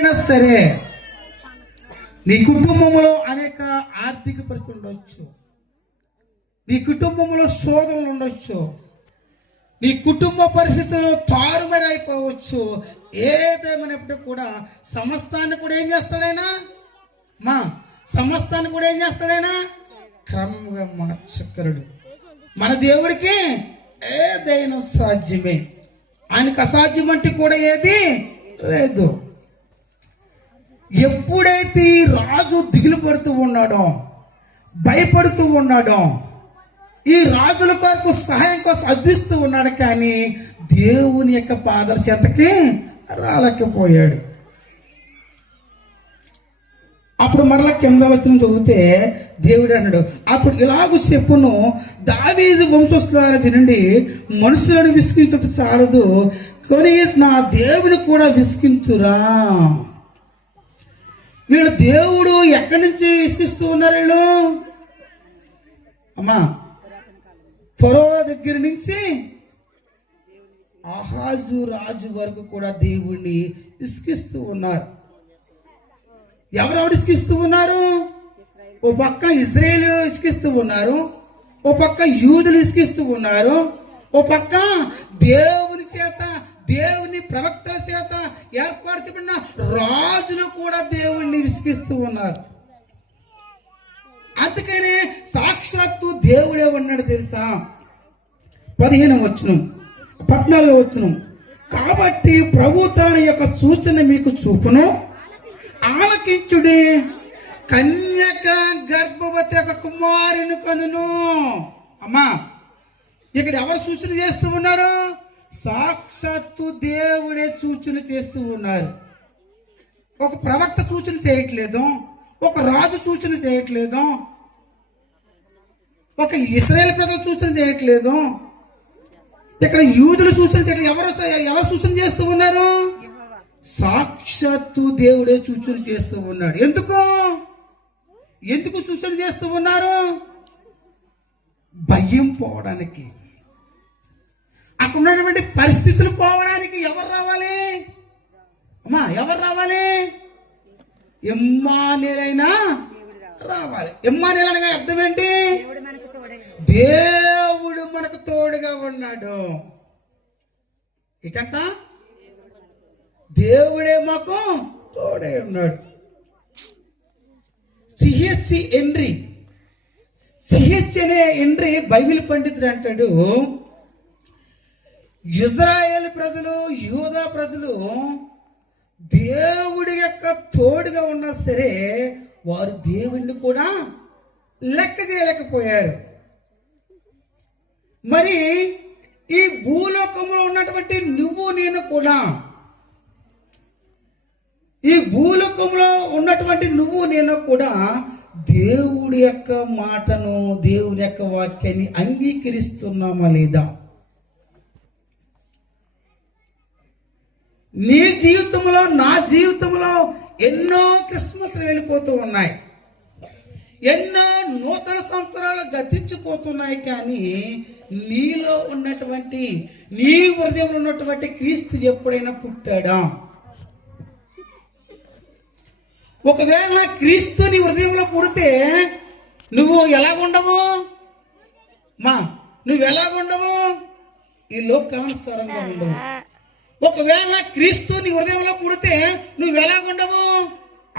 ఏదైనా సరే, నీ కుటుంబంలో అనేక ఆర్థిక పరిస్థితులు ఉండొచ్చు, నీ కుటుంబంలో శోధనలు ఉండొచ్చు, నీ కుటుంబ పరిస్థితులు తారుమారైపోవచ్చు. ఏదేమైనప్పుడు కూడా సమస్తాన్ని కూడా ఏం చేస్తాడైనా సమస్తాన్ని కూడా ఏం చేస్తాడైనా క్రమంగా మార్చగలడు. మన దేవుడికి ఏదైనా సాధ్యమే, ఆయనకు అసాధ్యం అంటే కూడా ఏది లేదు. ఎప్పుడైతే రాజు దిగులు పడుతూ ఉన్నాడో, భయపడుతూ ఉన్నాడో, ఈ రాజుల కొరకు సహాయం కోసం అర్థిస్తూ ఉన్నాడు, కానీ దేవుని యొక్క పాదాల చెంతకి రాలేకపోయాడు. అప్పుడు మరలా కింద వచ్చిన చదివితే దేవుడు అన్నాడు, అతడు ఇలాగూ చెప్పును, దావీదు వంశస్థులారా వినండి, మనుషులను విసిగించట చాలదు, కానీ నా దేవుని కూడా విసిగించురా. వీళ్ళు దేవుడు ఎక్కడి నుంచి విసిగిస్తూ ఉన్నారు? వీళ్ళు అమ్మా ఫరో దగ్గర నుంచి ఆహాజు రాజు వరకు కూడా దేవుణ్ణి విసిగిస్తూ ఉన్నారు. ఎవరెవరు ఇసుకిస్తూ ఉన్నారు? ఓ పక్క ఇజ్రాయేల్ ఇసుకిస్తూ ఉన్నారు, ఓ పక్క యూదులు ఇసుకిస్తూ ఉన్నారు, ఓ పక్క దేవుని చేత, దేవుని ప్రవక్తల చేత ఏర్పాటు చేయబడిన రాజులు కూడా దేవుణ్ణి విసిగిస్తూ ఉన్నారు. అందుకనే సాక్షాత్తు దేవుడే ఉన్నాడు తెలుసా? 15వ వచనం, 14వ వచనం, కాబట్టి ప్రభు తన యొక్క సూచన మీకు చూపును, ఆలకించుడి, కన్యక గర్భవతి యొక్క కుమారుని కనును. అమ్మా ఇక్కడ ఎవరు సూచన చేస్తూ ఉన్నారు? సాక్షాత్తు దేవుడే సూచన చేస్తూ ఉన్నారు. ఒక ప్రవక్త సూచన చేయట్లేదు, ఒక రాజు సూచన చేయట్లేదు, ఒక ఇశ్రాయేలు ప్రజలు సూచన చేయట్లేదు, ఇక్కడ యూదులు సూచన చేయట్లేదు. ఎవరు సూచన చేస్తూ ఉన్నారు? సాక్షాత్తు దేవుడే సూచన చేస్తూ ఉన్నాడు. ఎందుకు సూచన చేస్తూ ఉన్నారు? భయం పోవడానికి, అక్కడ ఉన్నటువంటి పరిస్థితులు పోవడానికి. ఎవరు రావాలి అమ్మా? ఎవరు రావాలి? ఇమ్మానుయేలైనా రావాలి. ఇమ్మానుయేలు అనగా అర్థం ఏంటి? దేవుడు మనకు తోడుగా ఉన్నాడు. ఇటంట దేవుడే మాకు తోడే ఉన్నాడు. సిహెచ్ అనే హెన్రీ బైబిల్ పండితుడు అంటాడు, ఇజ్రాయేల్ ప్రజలు, యూదా ప్రజలు దేవుడి యొక్క తోడుగా ఉన్నా సరే వారు దేవుణ్ణి కూడా లెక్క చేయలేకపోయారు. మరి ఈ భూలోకంలో ఉన్నటువంటి నువ్వు నేను కూడా, ఈ భూలోకంలో ఉన్నటువంటి నువ్వు నేను కూడా దేవుడి యొక్క మాటను, దేవుని యొక్క వాక్యాన్ని అంగీకరిస్తున్నామా లేదా? నీ జీవితంలో, నా జీవితంలో ఎన్నో క్రిస్మస్లు వెళ్ళిపోతూ ఉన్నాయి, ఎన్నో నూతన సంవత్సరాలు గతించిపోతున్నాయి, కానీ నీలో ఉన్నటువంటి, నీ హృదయంలో ఉన్నటువంటి క్రీస్తు ఎప్పుడైనా పుట్టాడా? ఒకవేళ క్రీస్తు నీ హృదయంలో పుడితే నువ్వు ఎలాగుండవు? నువ్వు ఎలాగుండవు? ఈ లోకానుసారంగా ఉండవు. ఒకవేళ క్రీస్తు నీ హృదయంలో పుడితే నువ్వు ఎలాగుండవు?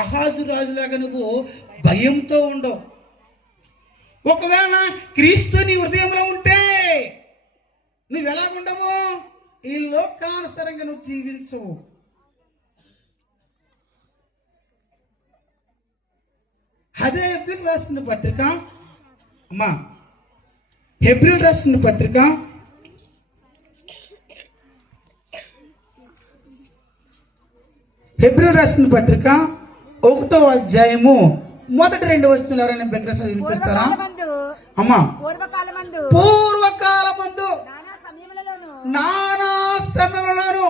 ఆహాజు రాజులాగా నువ్వు భయంతో ఉండవు. ఒకవేళ క్రీస్తు నీ హృదయంలో ఉంటే నువ్వు ఎలాగుండవు? ఈ లోకానుసారంగా నువ్వు జీవించవు. అదే హెబ్రీయులకు రాసిన పత్రిక, అమ్మా హెబ్రీయులకు రాసిన పత్రిక 1వ అధ్యాయము 1-2 వచనాలు ఎవరైనా విగ్రహాలు వినిపిస్తారా? అమ్మా పూర్వకాలమందు నానా సమయములలోను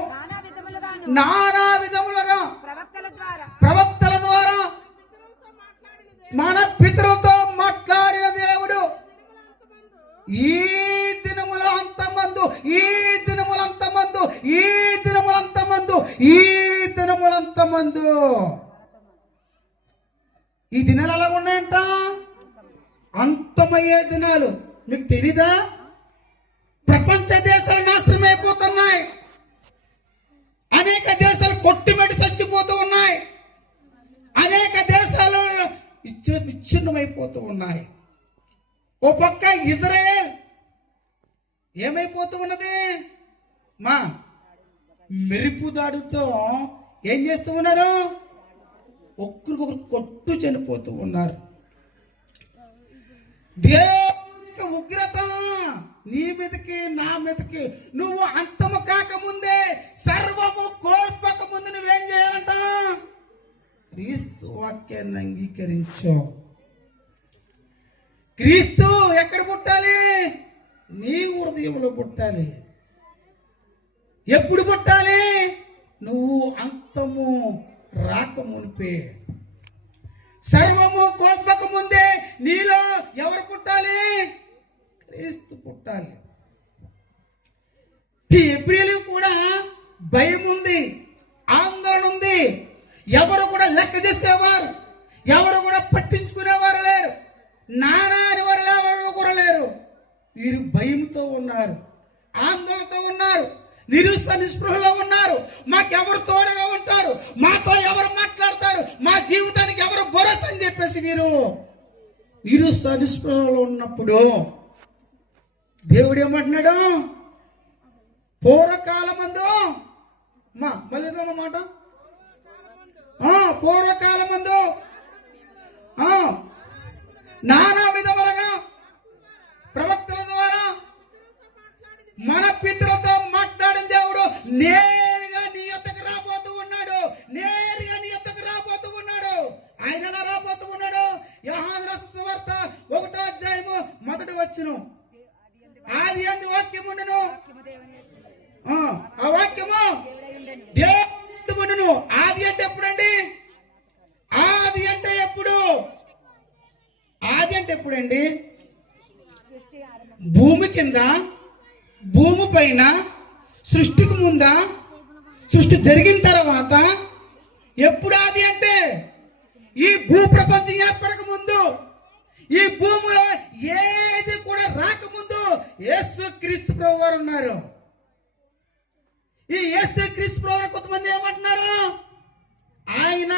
నానా విధములుగా ప్రవక్తల ద్వారా మన పితరులతో మాట్లాడిన దేవుడు ఈ దినములంతమందు ఈ దినములంతమందు ఈ దినములంతమందు ఈ దినములంత అంతమందు. ఈ దినాలు ఎలా ఉన్నాయంట? అంతమయ్యే దినాలు. మీకు తెలీదా? ప్రపంచ దేశాలు నాశనం అయిపోతున్నాయి. అనేక దేశాలు కొట్టిమెట్టి చచ్చిపోతూ ఉన్నాయి. అనేక దేశాలు విచ్ఛిన్నమైపోతూ ఉన్నాయి. ఓ పక్క ఇజ్రాయెల్ ఏమైపోతూ ఉన్నది? మా మెరుపు దాడులతో ఏం చేస్తూ ఉన్నారు? ఒక్కరికొకరు కొట్టు చనిపోతూ ఉన్నారు. దేవుని ఉగ్రత నీ మీదకి నా మీదకి. నువ్వు అంతము కాకముందే, సర్వము కోల్పోక ముందు నువ్వేం చేయాలంట? క్రీస్తు వాక్యాన్ని అంగీకరించు. క్రీస్తు ఎక్కడ పుట్టాలి? నీ హృదయంలో పుట్టాలి. ఎప్పుడు పుట్టాలి? నువ్వు అంతము రాకమునిపే, సర్వము కోల్పోక ముందే నీలో ఎవరు పుట్టాలి? క్రీస్తు పుట్టాలి. ఈ హెబ్రీయులకు కూడా భయం ఉంది, ఆందోళన ఉంది. ఎవరు కూడా లెక్క చేసేవారు, ఎవరు కూడా పట్టించుకునేవారు లేరు. నానా అని వారు ఎవరు కూడా లేరు. వీరు భయంతో ఉన్నారు, ఆందోళనతో ఉన్నారు, నిస్పృహలో ఉన్నారు. మాకెవరు తోడుగా ఉంటారు, మాతో ఎవరు మాట్లాడతారు, మా జీవితానికి ఎవరు భరోసా అని చెప్పేసి వీరు నిస్పృహలో ఉన్నప్పుడు దేవుడు ఏమంటున్నాడు? పూర్వకాలమందు మళ్ళీ మాట పూర్వకాలమందు నానా విధములుగా ప్రవక్తల ద్వారా మన పితరులతో మాట్లాడిన దేవుడు నేరుగా నీ యొద్దకు రాబోతూ ఉన్నాడు. నేరుగా నీ యొద్దకు రాబోతూ ఉన్నాడు. ఆయన ఎలా రాబోతూ ఉన్నాడు? యోహాను రాసిన సువార్త 1వ అధ్యాయము 1వ వచనం. ఆది యందు వాక్యము ఉండెను, ఆ వాక్యము దేవుడు ఉండెను. ఆది అంటే ఎప్పుడండి? ఆది అంటే ఎప్పుడు? ఆది అంటే ఎప్పుడండి? భూమి కింద, భూమి పైన, సృష్టికి ముందా, సృష్టి జరిగిన తర్వాత. ఎప్పుడు ఆది అంటే? ఈ భూ ప్రపంచం ఏర్పడక ముందు, ఈ భూమిలో ఏది కూడా రాకముందు యేసు క్రీస్తు ప్రభు వారు ఉన్నారు. ఈ యేసు క్రీస్తు ప్రభు వారు కొంతమంది ఏమంటున్నారు? ఆయన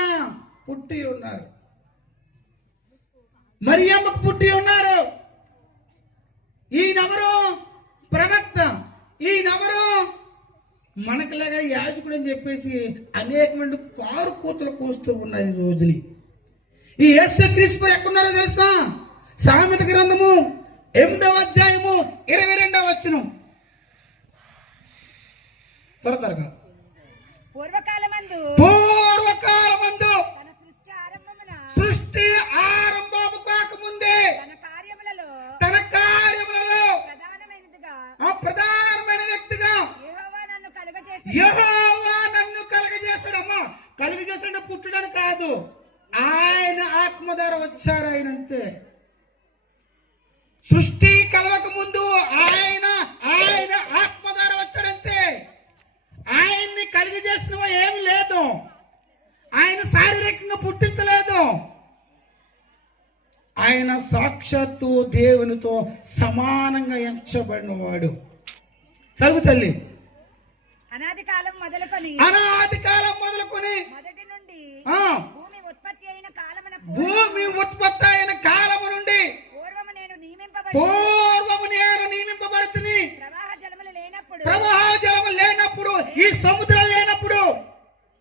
పుట్టి ఉన్నారు, మరియమ్మకు పుట్టి ఉన్నారు. ఈయనెవరు? ప్రవక్త. ఈయనెవరు? మనకులాగా యాజకుడు అని చెప్పేసి అనేకమంది కారు కూతలు కూస్తూ ఉన్నారు ఈ రోజుని. ఈ యేసు క్రీస్తు ఎక్కడున్నారో తెలుసా? సామెత గ్రంథము 8వ అధ్యాయము 22వ వచనం. త్వరగా. పూర్వకాలమందు సృష్టి ఆరంభము కాకముందే తన కార్యములలో ప్రధానమైన వ్యక్తిగా యెహోవా నన్ను కలుగజేశాడమ్మా. కలుగజేసాడు పుట్టడానికి కాదు, ఆయన ఆత్మ ద్వారా వచ్చారు. ఆయన అంతే. సృష్టి కలవక ముందు ఆయన ఆత్మ ద్వారా వచ్చాడంతే. ఆయన్ని కలిగజేసిన ఏమి లేదు. ఆయన శారీరకంగా పుట్టించలేదు. ఆయన సాక్షాత్తు దేవునితో సమానంగా ఎంచబడిన వాడు. చదువు తల్లి. అనాది కాలం మొదలుకొని మొదటి నుండి భూమి ఉత్పత్తి అయిన కాలము నుండి పూర్వము నేను నియమింపబడుతుని. ప్రవాహ జలములు లేనప్పుడు, ఈ సముద్రం లేనప్పుడు,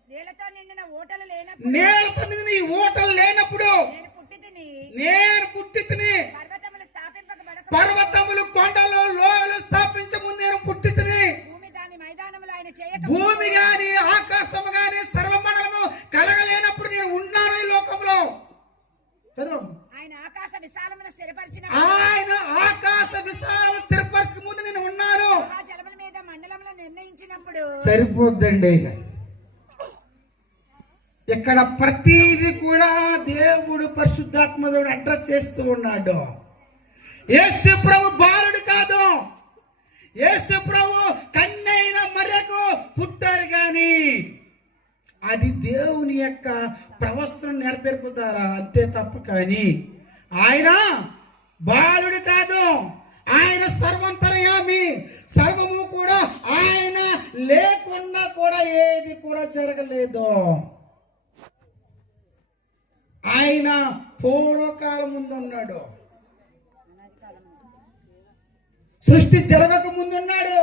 నీళ్లతో నిండిన ఈ ఓటలు లేనప్పుడు నేను పుట్టి తిని. పర్వతములు కొండలు లోయలు స్థాపించముందు నేను పుట్టి తిని. భూమి గాని ఆకాశము గాని సర్వమండలము కలగలేనప్పుడు నేను ఉన్నాను ఈ లోకంలో. ఆయన ఆకాశ విశాలమును స్థిరపరచక ముందు నేను ఉన్నాను. జలముల మీద మండలములను నిర్ణయించినప్పుడు సరిపోద్దండి. ఇక్కడ ప్రతిది కూడా దేవుడు పరిశుద్ధాత్మ దేవుడు అడ్రస్ చేస్తూ ఉన్నాడు. యేసు ప్రభు బాలుడు కాదు. యేసు ప్రభు కన్నైన మరియకు పుట్టారు గాని అది దేవుని యొక్క ప్రవచనం నెరవేర్పుతారా అంతే తప్ప. కానీ ఆయన బాలుడు కాదు, ఆయన సర్వంతర్యామి. సర్వము కూడా ఆయన లేకుండా కూడా ఏది కూడా జరగలేదు. ఆయన పూర్వకాలం ముందు ఉన్నాడు, సృష్టి జరగక ముందున్నాడు.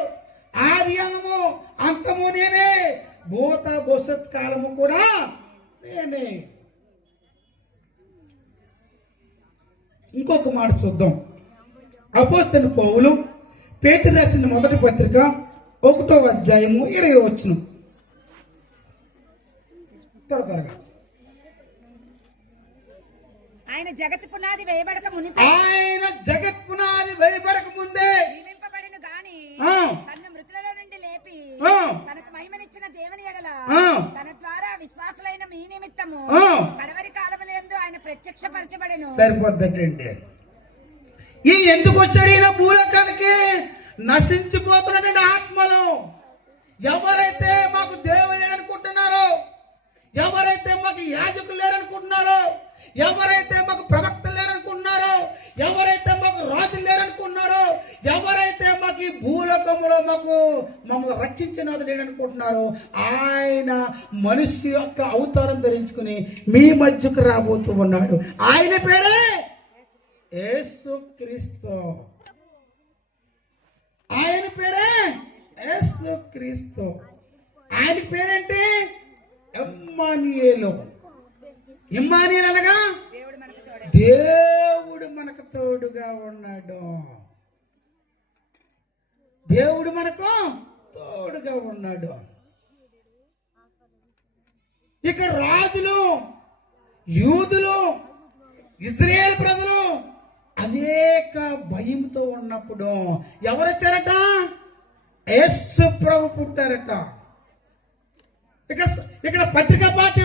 ఆది అంతము అంతము నేనే, భూత భవిష్యత్ కాలము కూడా నేనే. ఇంకొక మాట చూద్దాం. అపోస్తలుడైన పౌలు పేతురు రాసిన మొదటి పత్రిక 1వ అధ్యాయము 20వ వచనం. త్వరగా. ఆయన జగత్ పునాది వేయబడక మునిపే, ఆయన జగత్ పునాది వేయబడక ముందే జీవింపబడిన గాని ఆ. తన మృతులలో నుండి లేపి ఆ. తనకు మహిమనిచ్చిన దేవుని ఎడల ఆ. తన ద్వారా విశ్వాసులైన మీ నిమిత్తము ఆ. కడవరి కాలములందు ఆయన ప్రత్యక్షపరచబడెను. సరిపోద్దటండి. ఈ ఎందుకు వచ్చాడు ఈయన భూలోకానికి? నశించిపోతున్నటువంటి ఆత్మలు ఎవరైతే మాకు దేవుడు లేరనుకుంటున్నారో, ఎవరైతే మాకు యాజకులు లేరనుకుంటున్నారో, ఎవరైతే మాకు ప్రవక్తలు లేరనుకుంటున్నారో, ఎవరైతే మాకు రాజులు లేరనుకుంటున్నారో, ఎవరైతే మాకు ఈ భూలోకంలో మమ్మల్ని రక్షించిన వాళ్ళు లేరనుకుంటున్నారో, ఆయన మనిషి యొక్క అవతారం ధరించుకుని మీ మధ్యకు రాబోతూ ఉన్నాడు. ఆయన పేరే యేసుక్రీస్తు. ఆయన పేరే యేసుక్రీస్తు. ఆయన పేరేంటి? ఇమ్మానుయేలు. ఇమ్మానుయేలు అనగా దేవుడు మనకు తోడే. దేవుడు మనకు తోడుగా ఉన్నాడు. దేవుడు మనకు తోడుగా ఉన్నాడు. ఇక రాజులు, యూదులు, ఇశ్రాయేలు ప్రజలు అనేక భయంతో ఉన్నప్పుడు ఎవరు వచ్చారట? యేసు ప్రభు పుట్టారట. ఇక్కడ పత్రికా పాఠ్యం